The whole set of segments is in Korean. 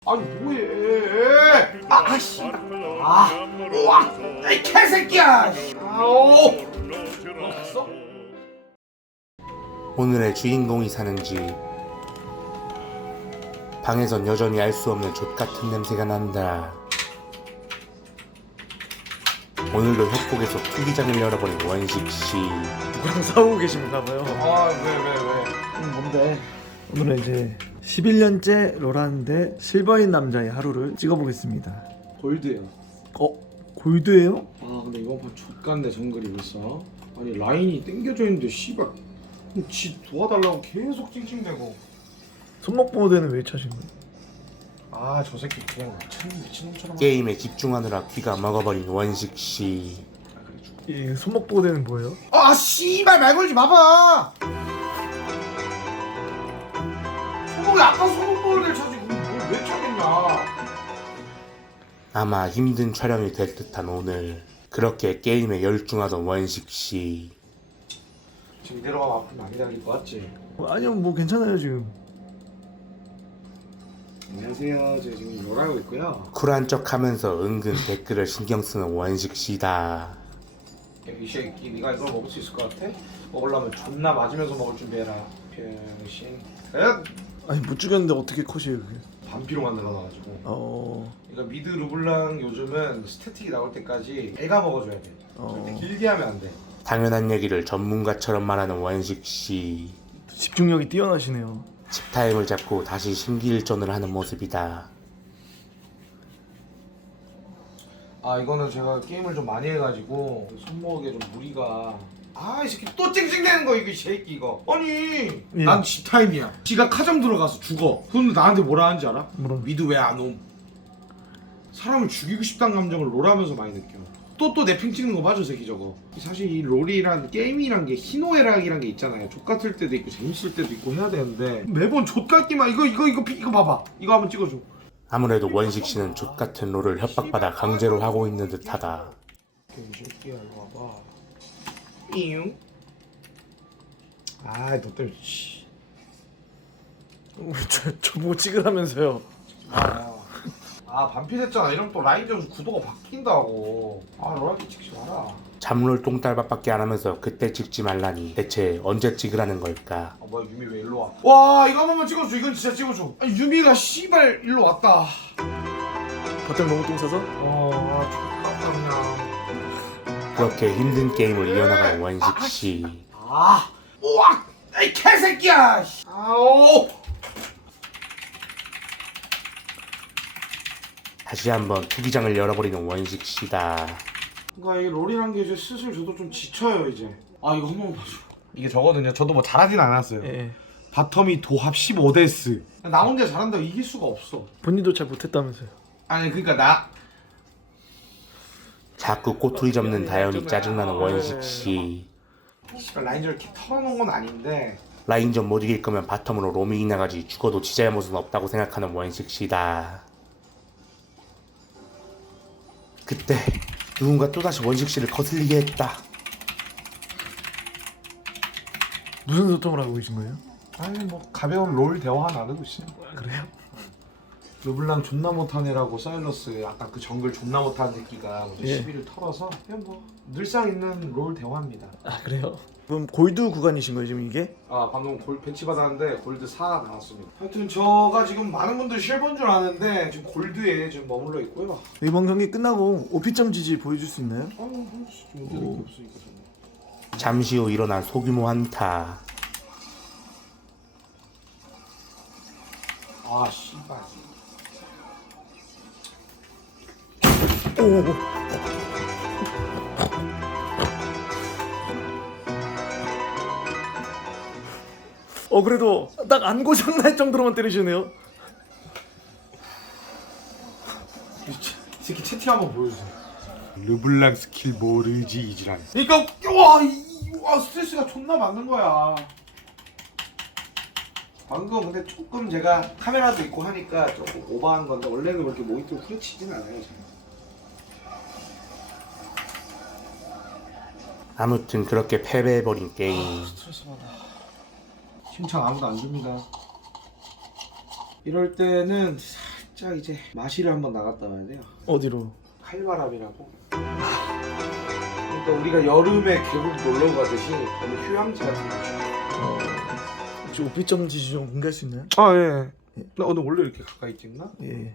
아니 뭐해? 아씨. 우와. 이 개새끼야. 아오. 갔어? 오늘의 주인공이 사는 집. 방에선 여전히 알 수 없는 족같은 냄새가 난다. 오늘도 협곡에서 투기장을 열어버린 원식씨. 누구랑 싸우고 계신가봐요. 왜? 뭔데? 오늘은 이제 11년째 롤하는데 실버인 남자의 하루를 찍어보겠습니다. 골드요. 골드예요? 아 근데 이번 판 족같네 정글이 벌써. 아니 라인이 땡겨져 있는데 씨발 지 도와달라고 계속 찡찡대고. 손목 보호대는 왜 차신 거예요? 아 저 새끼 그냥 미친놈처럼. 게임에 집중하느라 귀가 먹어버린 원식씨. 이 손목 보호대는 뭐예요? 아 씨발 말 걸지 마봐. 소목이 아까 소목볼을 차지 왜 차겠냐. 아마 힘든 촬영이 될 듯한 오늘. 그렇게 게임에 열중하던 원식씨. 지금 이대로 가면 앞으로 많이 달릴 것 같지? 아니요, 뭐 괜찮아요 지금. 안녕하세요. 저 지금 롤하고 있고요. 쿨한 척하면서 은근 댓글을 신경 쓰는 원식씨다. 이 새끼 네가 이걸 먹을 수 있을 것 같아? 먹으려면 존나 맞으면서 먹을 준비해라. 병신. 아니 못 죽였는데 어떻게 컷이에요 그게? 반피로만 늘어나가지고. 그러니까 미드 르블랑 요즘은 스태틱이 나올 때까지 애가 먹어줘야 돼. 절대 길게 하면 안 돼. 당연한 얘기를 전문가처럼 말하는 원식씨. 집중력이 뛰어나시네요. 칩타임을 잡고 다시 심기일전을 하는 모습이다. 아 이거는 제가 게임을 좀 많이 해가지고 손목에 좀 무리가. 아 이 새끼 또 찡찡대는 거 이거 이 새끼 이거. 아니 난 집타임이야. 지가 카정 들어가서 죽어. 그럼 나한테 뭐라 하는지 알아? 뭐라? 미드 왜 안 옴? 사람을 죽이고 싶다는 감정을 롤하면서 많이 느껴. 또 내 핑 찍는 거 맞아 새끼 저거. 사실 이 롤이란 게임이란 게 희노애락이란 게 있잖아요. 족같을 때도 있고 재밌을 때도 있고 해야 되는데 매번 족같기만 이거 봐봐. 이거 한번 찍어줘. 아무래도 원식씨는 족같은 롤을 협박받아 강제로 하고 있는 듯하다. 이 새끼야 이거 봐봐. 이응? 아너 때문에 씨. 저보고 찍으라면서요. 반피됐잖아. 이러면 또 라인 점수 구도가 바뀐다고. 롤하기 찍지 마라. 잠롤 똥딸밥밖에 안 하면서 그때 찍지 말라니 대체 언제 찍으라는 걸까? 뭐야 유미 왜 일로 와? 와 이거 한 번만 찍어줘. 이건 진짜 찍어줘. 아니 유미가 씨발 일로 왔다. 버튼 너무 똥 싸서? X같다 그냥. 그렇게 힘든 게임을 이어나가는 원식씨. 우와! 이 개새끼야! 아오! 다시 한번 투기장을 열어버리는 원식씨다. 그러니까 이 롤이란 게 이제 슬슬 저도 좀 지쳐요 이제. 이거 한 번만 봐줘. 이게 저거든요. 저도 뭐 잘하진 않았어요. 예. 바텀이 도합 15데스. 나 혼자 잘한다고 이길 수가 없어. 본인도 잘 못했다면서요. 아니 그러니까 나 자꾸 꼬투리 접는 다현이 짜증나는 원식씨. 씨발 라인저를 이렇게 털어놓은 건 아닌데 라인전 못 이길 거면 바텀으로 로밍이 나가지 죽어도 지 잘못은 없다고 생각하는 원식씨다. 그때 누군가 또다시 원식씨를 거슬리게 했다. 무슨 소통을 하고 계신 거예요? 아니 뭐 가벼운 롤 대화 나누고 있어요. 그래요? 르블랑 존나 못한 애라고 사일러스 아까 그 정글 존나 못한 새끼가 먼저 예. 시비를 털어서 그냥 뭐 늘상 있는 롤 대화입니다. 그래요? 그럼 골드 구간이신 거예요 지금 이게? 방금 벤치 받았는데 골드 4 나왔습니다. 하여튼 저가 지금 많은 분들이 실버인 줄 아는데 지금 골드에 지금 머물러 있고요. 이번 경기 끝나고 오피점 지지 보여줄 수 있나요? 지금 어떻게 없으니까 저는. 잠시 후 일어난 소규모 한타. 씨발. 그래도 딱 안 고장날 정도로만 때리시네요. 이 새끼 채팅 한번 보여주세요. 르블랑 스킬 모르지 이지랄. 그러니까 와 스트레스가 존나 받는 거야. 방금 근데 조금 제가 카메라도 있고 하니까 조금 오버한 건데 원래는 그렇게 모니터 후려치진 않아요. 저는. 아무튼 그렇게 패배해버린 게임. 스트레스 받아. 칭찬 아무도 안 줍니다. 이럴 때는 살짝 살짝 이제 마시를 한번 나갔다 와야 돼요. 어디로? 칼바람이라고. 그러니까 우리가 여름에 계곡 놀러 가듯이 너무 휴양지 같은 거. 혹시 오피점 지수 좀 공개할 수 있나요? 아 예. 나 오늘 원래 이렇게 가까이 찍나? 예.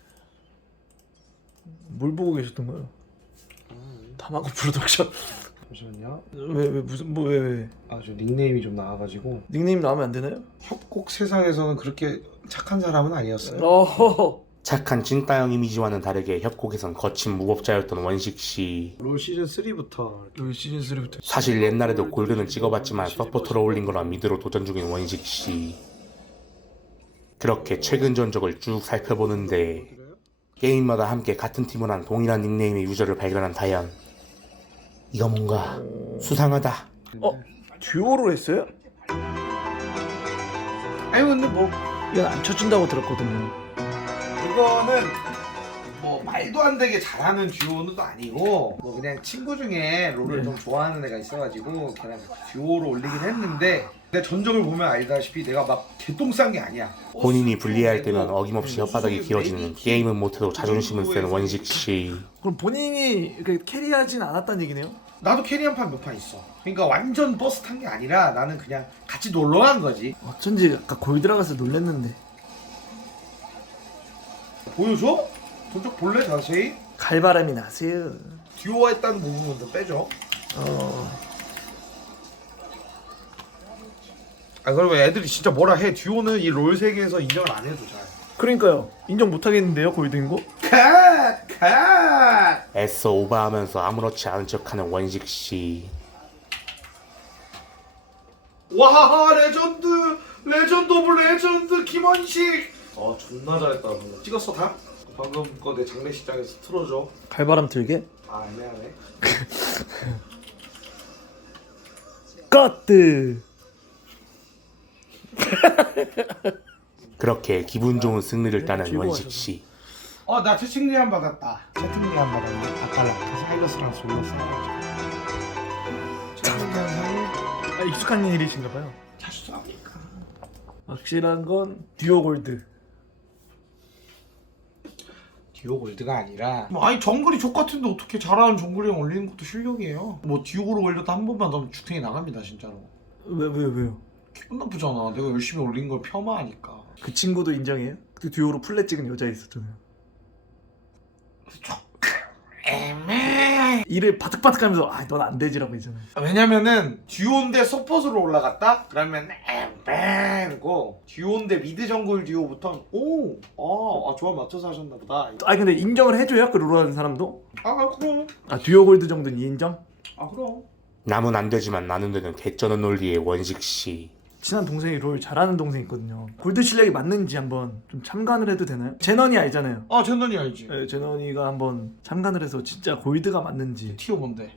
뭘 보고 계셨던 거예요? 타마고 프로덕션. 잠시만요. 왜 무슨 뭐 왜? 아 저 닉네임이 좀 나와가지고. 닉네임 나오면 안 되나요? 협곡 세상에서는 그렇게 착한 사람은 아니었어요. 어허. 착한 찐따형 이미지와는 다르게 협곡에선 거친 무법자였던 원식씨. 롤 시즌 3부터 여기 시즌 3부터. 사실 옛날에도 골드는 찍어봤지만 서포터로 올린 거라 미드로 도전 중인 원식씨. 그렇게 최근 전적을 쭉 살펴보는데 게임마다 함께 같은 팀을 한 동일한 닉네임의 유저를 발견한 다현. 이거 뭔가 수상하다. 듀오로 했어요? 아니 근데 뭐 이건 안 쳐준다고 들었거든요. 그거는 뭐 말도 안 되게 잘하는 듀오는 또 아니고 뭐 그냥 친구 중에 롤을 좀 좋아하는 애가 있어가지고 그냥 듀오로 올리긴 했는데 내 전적을 보면 알다시피 내가 막 개똥 싼 게 아니야. 본인이 불리할 때면 어김없이 혓바닥이 길어지는 게임은 못해도 자존심은 센 원식씨. 그럼 본인이 이렇게 캐리하진 않았다는 얘기네요? 나도 캐리한 판 몇 판 있어. 그러니까 완전 버스 탄 게 아니라 나는 그냥 같이 놀러 간 거지. 어쩐지 아까 골 들어가서 놀랬는데. 보여줘? 전적 볼래 자세히? 갈바람이 나세요. 듀오 했다는 부분 먼저 빼줘. 아 그러면 애들이 진짜 뭐라 해. 듀오는 이 롤 세계에서 인정을 안 해도 잘. 그러니까요. 인정 못 하겠는데요, 골드인 거? 컷! 애써 오버하면서 아무렇지 않은 척하는 원식씨. 와 레전드 오브 레전드 김원식. 존나 잘했다. 방금. 찍었어 다? 방금 거 내 장례식장에서 틀어줘. 갈바람 틀게? 아 애매하네. 꺼뜨. 그렇게 기분 좋은 승리를 따는 원식씨. 나 채팅 리안 받았다. 채팅 리안 받았네. 아까 그 사일러스랑 솔로 싸워가지고. 채팅 리안 사이 익숙한 일이신가봐요. 자주 싸우니까. 확실한 건 듀오 골드. 듀오 골드가 아니라 아니 정글이 족같은데 어떻게 잘하는 정글이랑 올리는 것도 실력이에요. 뭐 듀오로 올려도 한 번만 더 주탱이 나갑니다 진짜로. 왜요? 기분 나쁘잖아. 내가 열심히 올린 걸 폄하하니까. 그 친구도 인정해요? 그 듀오로 플랫 찍은 여자 있었잖아요. 애매해. 이를 바득바득하면서 넌 안 되지라고 했잖아요. 왜냐면은 듀오인데 서폿으로 올라갔다? 그러면 애매하고 듀오인데 미드 정글 듀오부터 조합 맞춰서 하셨나 보다. 근데 인정을 해줘요? 그 롤하는 사람도? 그럼. 듀오 골드 정도는 인정? 그럼. 남은 안 되지만 나는 되는 개쩌는 논리의 원식씨. 친한 동생이 롤 잘하는 동생이 있거든요. 골드 실력이 맞는지 한번 좀 참관을 해도 되나요? 제넌이 알잖아요. 젠던이 알지. 네, 제넌이가 한번 참관을 해서 진짜 골드가 맞는지. 티어 뭔데?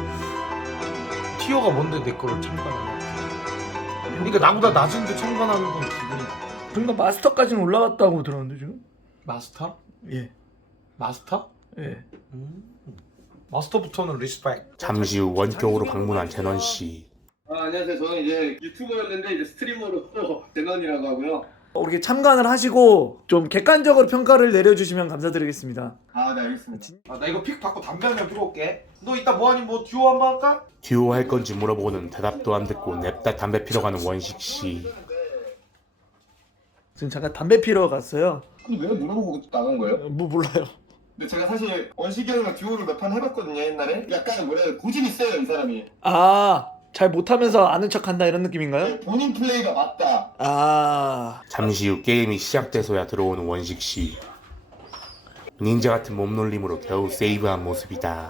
티어가 뭔데 내 거를 참관하냐? 그러니까 나보다 낮은데 참관하는 건 기분이다. 그러니까 마스터까지는 올라갔다고 들었는데 지금? 마스터? 예. 마스터? 예. 마스터부터는 리스펙. 잠시 후 원격으로 방문한 제넌씨. 안녕하세요. 저는 이제 유튜버였는데 이제 스트리머로 대건이라고 하고요. 이렇게 참관을 하시고 좀 객관적으로 평가를 내려주시면 감사드리겠습니다. 네 알겠습니다. 나 이거 픽 받고 담배 한 장 피고 올게. 너 이따 뭐하니? 뭐 듀오 한번 할까? 듀오 할 건지 물어보고는 대답도 안 듣고 냅다 담배 피러 가는 원식씨. 지금 잠깐 담배 피러 갔어요. 근데 왜 물어보고 나간 거예요? 뭐 몰라요. 근데 제가 사실 원식이 형이랑 듀오를 몇 판 해봤거든요 옛날에. 약간 고집이 세요 이 사람이. 잘 못하면서 아는 척한다 이런 느낌인가요? 본인 플레이가 맞다. 잠시 후 게임이 시작돼서야 들어오는 원식씨. 닌자 같은 몸놀림으로 겨우 세이브한 모습이다.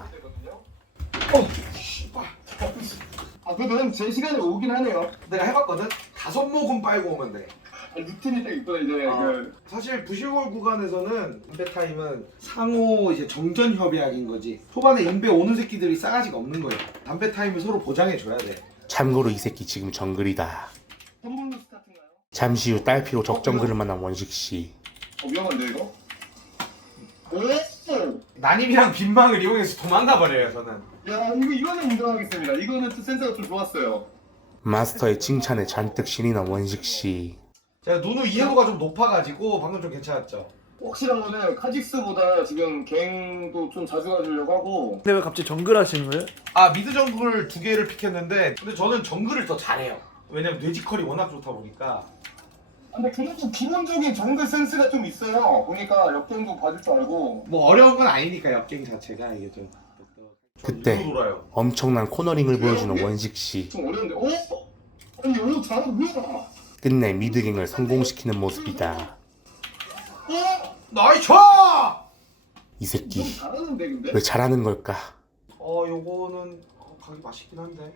그래도 형 제 시간에 오긴 하네요. 내가 해봤거든? 5모금 빨고 오면 돼. 루틴이 딱 있거든요 이제. 사실 부실골 구간에서는 인베 타임은 상호 이제 정전 협약인 거지. 초반에 인베 오는 새끼들이 싸가지가 없는 거야. 담배 타임을 서로 보장해 줘야 돼. 참고로 이 새끼 지금 정글이다. 선물로 스타트인가요? 잠시 후 딸피로 적정글을 만난 원식씨. 위험한데 이거? 오! 난임이랑 빈망을 이용해서 도망가 버려요 저는. 야 이거는 인정하겠습니다. 이거는 좀 센스가 좀 좋았어요. 마스터의 칭찬에 잔뜩 신이 난 원식씨. 제가 누누 이해도가 좀 높아가지고 방금 좀 괜찮았죠. 확실한 거는 카직스보다 지금 갱도 좀 자주 가주려고 하고. 근데 왜 갑자기 정글 하시는 거예요? 아 미드 정글 두 개를 픽했는데 근데 저는 정글을 더 잘해요. 왜냐면 뇌지컬이 워낙 좋다 보니까. 근데 그래도 기본적인 정글 센스가 좀 있어요. 보니까 역경도 봐줄 줄 알고. 뭐 어려운 건 아니니까 역갱 자체가 이게 좀. 그때 이리로 돌아요. 엄청난 코너링을 보여주는 원식씨. 좀 어려운데. 어? 아니 오 잘하는 뭐야? 끝내 미드갱을 성공시키는 모습이다. 어? 나이스! 이 새끼 좀 잘하는데 근데? 왜 잘하는 걸까? 요거는 가기 맛있긴 한데.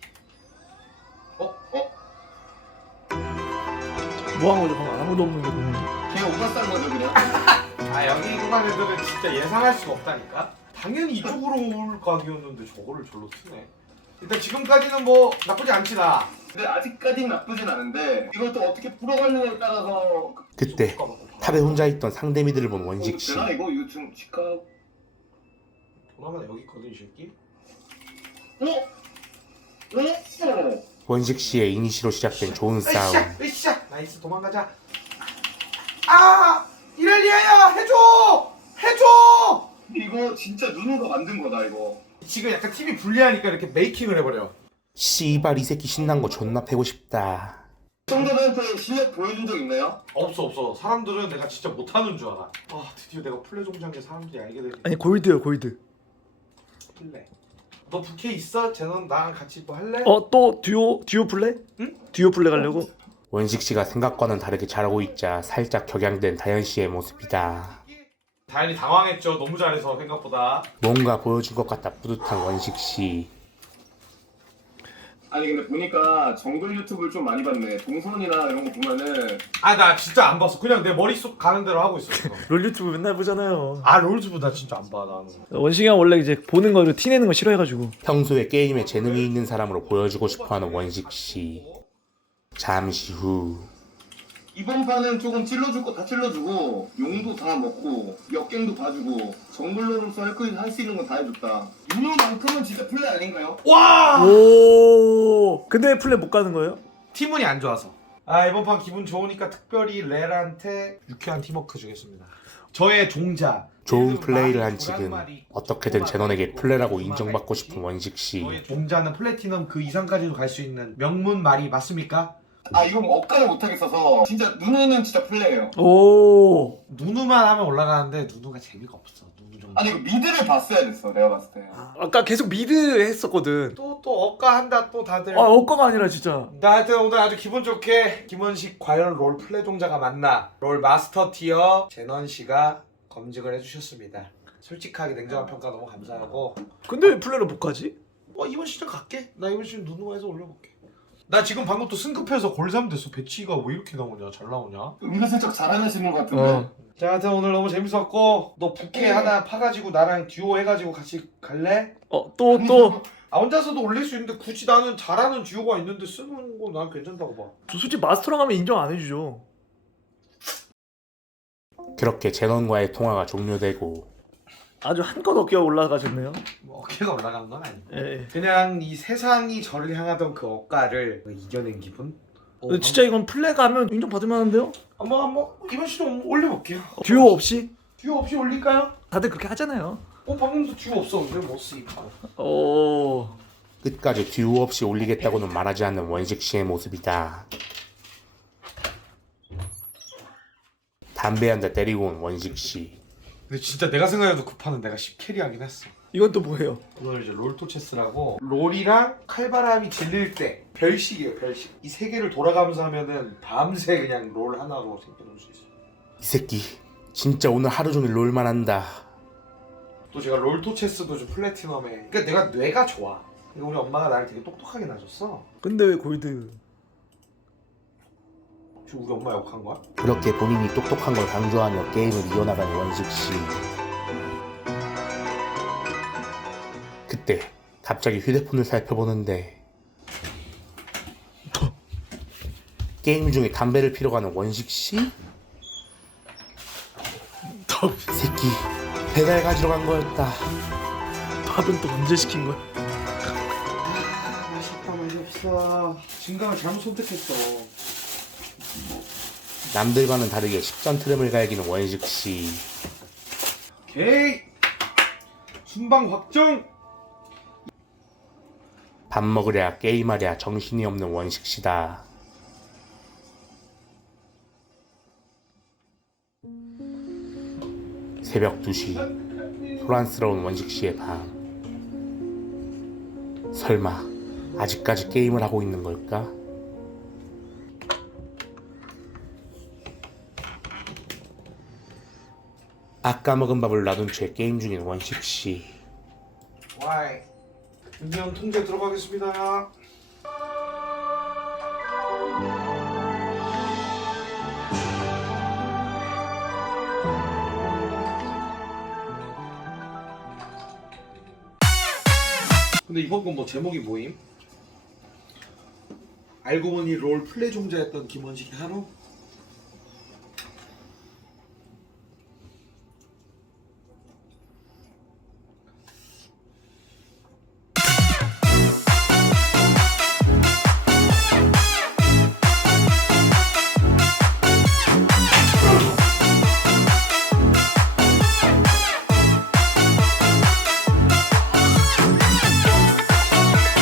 뭐 한 거죠? 방금 아무도 없는데 보면. 걔 오바싼 거죠 그냥. 아 여기 구간 애들은 진짜 예상할 수가 없다니까. 당연히 이쪽으로 올 각이었는데 저거를 절로 트네. 일단 지금까지는 뭐 나쁘지 않지 나. 근데 아직까지는 나쁘진 않은데 이걸 또 어떻게 풀어가느냐에 따라서. 그때 탑에 혼자 있던 상대 미드를 본 원식씨. 되나 이거 좀 치카. 도나만 여기 있거든 이 새끼. 어? 원식씨의 이니시로 시작된 좋은 싸움. 으쌰 나이스 도망가자. 아 이렐리아야 해줘 해줘. 이거 진짜 누누가 만든 거다 이거. 지금 약간 팀이 불리하니까 이렇게 메이킹을 해버려. 씨발 이 새끼 신난 거 존나 패고 싶다. 시청자들한테 실력 보여준 적 있나요? 없어. 사람들은 내가 진짜 못하는 줄 알아. 아 드디어 내가 플레 종장에 사람들이 알게 되네. 아니 골드요 골드. 플레. 너 부캐 있어? 쟤는 나랑 같이 뭐 할래? 또 듀오 플레이? 응? 듀오 플레이 가려고? 원식씨가 생각과는 다르게 잘하고 있자 살짝 격양된 다현씨의 모습이다. 다현이 당황했죠. 너무 잘해서 생각보다. 뭔가 보여준 것 같다 뿌듯한 원식씨. 아니 근데 보니까 정글 유튜브를 좀 많이 봤네. 동선이나 이런 거 보면은 아 나 진짜 안 봤어. 그냥 내 머릿속 가는 대로 하고 있었어. 롤 유튜브 맨날 보잖아요. 아 롤즈부 나 진짜 안 봐 나는. 원식이 형 원래 이제 보는 거를 티내는 거 싫어해가지고. 평소에 게임에 재능이 있는 사람으로 보여주고 싶어하는 원식씨. 잠시 후 이번 판은 조금 찔러줄 거 다 찔러주고 용도 다 먹고 역갱도 봐주고 정글러로서 할 수 있는 건 다 해줬다. 유노만큼은 진짜 플레이 아닌가요? 와! 오. 근데 왜 플레이 못 가는 거예요? 팀운이 안 좋아서. 아 이번 판 기분 좋으니까 특별히 렐한테 유쾌한 팀워크 주겠습니다. 저의 종자. 좋은 플레이를 한 지금 어떻게든 제넌에게 플레라고 인정받고 싶은 원식씨. 저의 종자는 플래티넘 그 이상까지도 갈 수 있는 명문 말이 맞습니까? 아 이건 억까를 못하겠어서 진짜 누누는 진짜 플레이예요. 오. 누누만 하면 올라가는데 누누가 재미가 없어. 누누 정도. 아니 이거 미드를 봤어야 됐어 내가 봤을 때. 아까 계속 미드 했었거든. 또 억까 한다 또 다들. 억까가 아니라 진짜. 나 하여튼 오늘 아주 기분 좋게 김원식 과연 롤 플레 종자가 맞나 롤 마스터 티어 제넌 씨가 검증을 해주셨습니다. 솔직하게 냉정한 평가 너무 감사하고. 근데 왜 플레이를 못 가지? 이번 시즌 갈게. 나 이번 시즌 누누가 해서 올려볼게. 나 지금 방금 또 승급해서 골3 됐어. 배치가 왜 이렇게 나오냐? 잘 나오냐? 은근슬쩍 잘하시는 것 같은데. 자, 하여튼 오늘 너무 재밌었고 너 부캐 하나 파가지고 나랑 듀오 해가지고 같이 갈래? 또. 아 혼자서도 올릴 수 있는데 굳이 나는 잘하는 듀오가 있는데 쓰는 거 난 괜찮다고 봐. 저 솔직히 마스터랑 하면 인정 안 해주죠. 그렇게 제넌과의 통화가 종료되고 아주 한껏 어깨가 올라가셨네요. 뭐 어깨가 올라가는 건 아니고 예. 그냥 이 세상이 저를 향하던 그 억가를 이겨낸 기분? 진짜 이건 플레이가 하면 인정받을 만한데요? 한번 이번 시즌 올려볼게요. 듀오 없이? 듀오 없이 올릴까요? 다들 그렇게 하잖아요. 방금도 듀오 없었는데 뭐 쓰이고. 오. 끝까지 듀오 없이 올리겠다고는 말하지 않는 원식씨의 모습이다. 담배 한 대 때리고 온 원식씨. 근데 진짜 내가 생각해도 그 판은 내가 10캐리 하긴 했어. 이건 또 뭐예요? 이거는 이제 롤토체스라고 롤이랑 칼바람이 질릴 때 별식이에요. 별식. 이 세 개를 돌아가면서 하면은 밤새 그냥 롤 하나로 생겨놓을 수 있어. 이 새끼 진짜 오늘 하루 종일 롤만 한다. 또 제가 롤토체스도 좀 플래티넘에. 그러니까 내가 뇌가 좋아. 그러니까 우리 엄마가 나를 되게 똑똑하게 낳아줬어. 근데 왜 골드? 지금 우리 엄마 욕한 거야? 그렇게 본인이 똑똑한 걸 강조하며 게임을 이어나간 원식씨. 그때 갑자기 휴대폰을 살펴보는데 게임 중에 담배를 피러 가는 원식씨? 새끼 배달 가지러 간 거였다. 밥은 또 언제 시킨 거야? 맛있다 맛이 없어. 진강을 잘못 선택했어. 남들과는 다르게 식전 트램을 갈기는 원식씨. 오케이. 순방 확정. 밥 먹으랴 게임하랴 정신이 없는 원식씨다. 새벽 2시 소란스러운 원식씨의 밤. 설마 아직까지 게임을 하고 있는 걸까? 아까 먹은 밥을 놔둔 채 게임 중인 원식씨. 와이. 운전 통제 들어가겠습니다. 근데 이번 건 뭐 제목이 뭐임? 알고 보니 롤 플레이 종자였던 김원식이 하루?